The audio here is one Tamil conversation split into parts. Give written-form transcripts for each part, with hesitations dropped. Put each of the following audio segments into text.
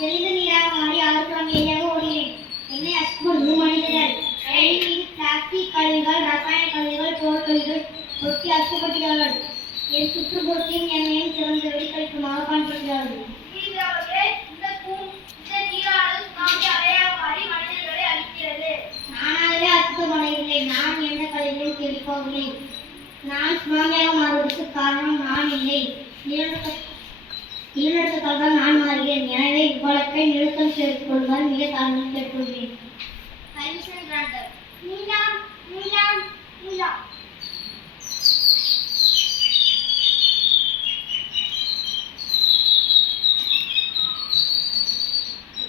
தெளிந்த நீராக மாறி ஆறுக்குளம் ஏரியாக ஓடுகிறேன். என்னை அசுத்தப்படுத்தும் மனிதர்கள் என் மீது பிளாஸ்டிக் கழிவுகள், ரசாயன கழிவுகள், தோல் கழிவுகள் கொட்டி அசுத்தப்படுத்துகிறார்கள். என் சுற்றுப்புறத்தையும் என்னையும் சிறந்த வெடிக்கழிப்புமாக பயன்படுத்துகிறார்கள். நானாகவே அசுத்தமடையவில்லை. நான் எந்த கழிவையும் தேடிப் போகவில்லை. நான் சுனாமியாக மாறுவதற்கு காரணம் நான் இல்லை. நிலநடுக்கத்தால் தான் நான் மாறுகிறேன். எனவே இவ்வழக்கை நிறுத்தம் செய்து கொள்வார் மிக தாழ்மையாக கேட்டுக்கொள்கிறேன்.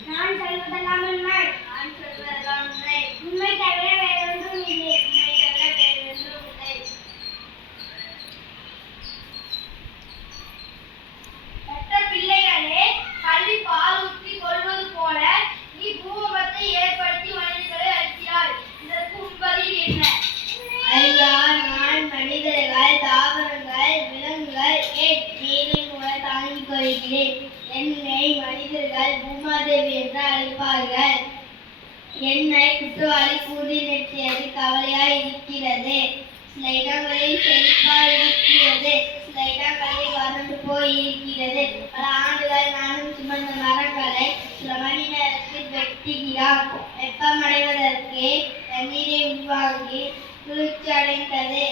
நான் சொல்வதெல்லாம் உண்மை. உண்மை தவிர வேறொன்றும் இல்லை. பிள்ளைகளே, கல்வி பாலூற்றி கொள்வது போல நீ பூகம்பத்தை ஏற்படுத்தி மனிதர்களை அழிக்கிறாய். இதற்கு உன் பதில் என்ன? ஐயா, நான் மனிதர்கள், தாவரங்கள், விலங்குகள் ஏன் நீரை மூலம் தாங்கிக் கொள்கிறேன். என்னை மனிதர்கள் பூமாதேவி என்று அழைப்பார்கள். என்னை குற்றவாளி கூறி நெற்றியது கவலையாய் இருக்கிறது. சில இடங்களில் செழிப்பாய் இருக்கிறது, சில இடங்களில் வறண்டு போய் இருக்கிறது. பல ஆண்டுகள் நானும் சுமந்த மரங்களை சில மணி நேரத்தில் வெட்டுகிறான். வெப்பமடைவதற்கு தண்ணீரை உருவாகி குளிர்ச்சி அடைந்தது.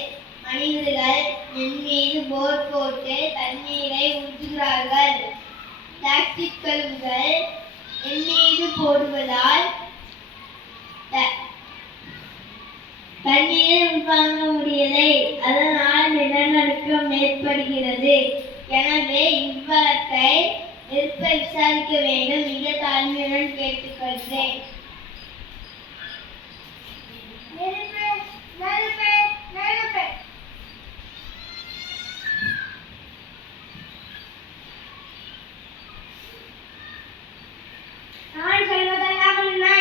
மனிதர்கள் என் மீது போர் போட்டு தண்ணீரை ஊற்றுகிறார்கள். பிளாஸ்டிக் கழிவுகள் என் மீது போடுவதால் தண்ணீரை உள்வாங்க முடியலை. அதனால் நிலநடுக்கம் ஏற்படுகிறது. எனவே இவ்வழக்கை நிறுத்த விசாரிக்க வேண்டும். மிக தாழ்மையுடன் கேட்டுக்கொள்கிறேன். நான் சொல்வதெல்லாம் உண்மை.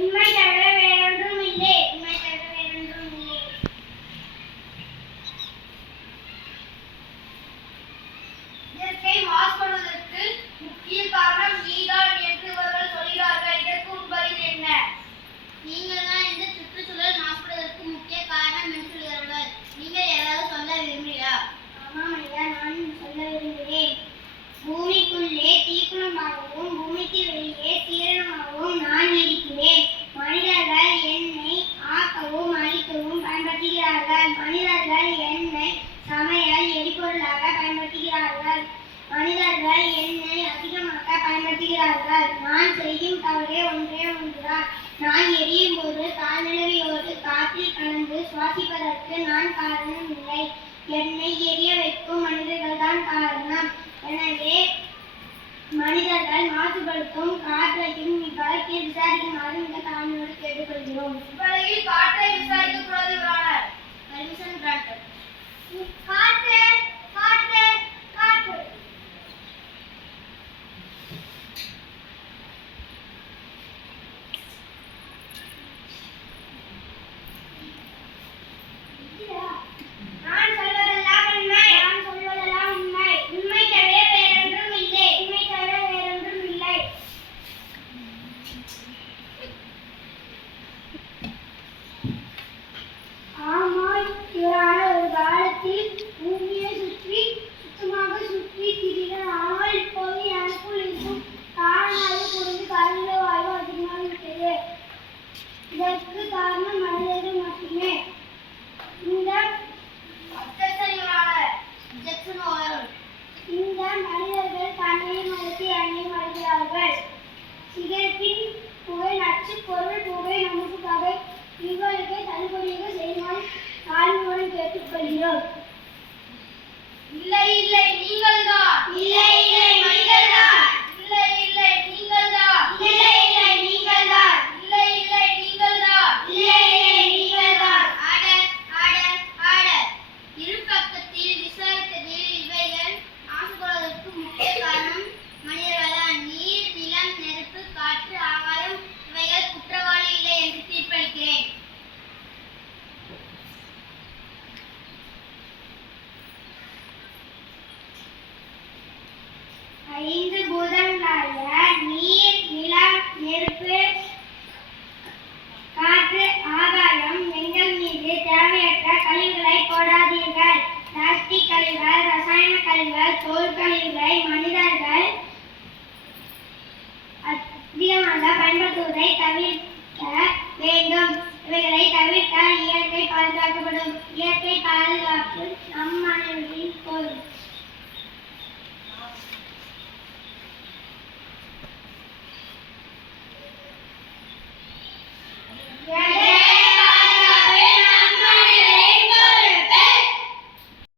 உண்மை தவிர வேறொன்றும் இல்லை. இயற்கை மாசுபடுவதற்கு முக்கிய காரணம் நீதான் என்று இவர்கள் சொல்கிறார்கள். இதற்கு உன் பதில் என்ன? நீங்கள் தான் இந்த சுற்றுச்சூழல் மாசுபடுவதற்கு முக்கிய காரணம் என்று சொல்கிறார்கள். நீங்கள் ஏதாவது சொல்ல விரும்புகிறீர்களா? ஆமாம் ஐயா, நான் சொல்ல விரும்புகிறேன். பூமிக்குள்ளே தீக்குணமாகவும் பூமிக்கு வெளியே சீரணமாகவும் நான் இருக்கிறேன். மனிதர்கள் என்னை ஆக்கவும் அழிக்கவும் பயன்படுத்துகிறார்கள். மனிதர்கள் என்னை சமையல் எரிபொருளாக பயன்படுத்துகிறார்கள். மனிதர்கள் என்னை அதிகமாக பயன்படுத்துகிறார்கள். நான் செய்யும் தவறே ஒன்றே ஒன்றுதான். நான் எரியும் போது கால்நிலவியோடு காற்றில் கலந்து சுவாசிப்பதற்கு நான் காரணம் இல்லை. என்னை எரிய வைக்கும் மனிதர்கள் தான் காரணம். எனவே மனிதர்கள் மாசுபடுத்தும் காற்றையும் இவ்வழக்கில் விசாரிக்குமாறு மிக தாழ்மையோடு கேட்டுக்கொள்கிறோம். இவ்வழக்கில் காற்றை விசாரிக்க கூடாது. Permission granted. காற்று காற்று காற்று நான் சொல்வதெல்லாம் உண்மை. உண்மை தவிர வேறொன்றும் இல்லை. ஆமாம், இவரான ஒரு காலத்தில் பயன்படுத்துவதை தவிர்க்க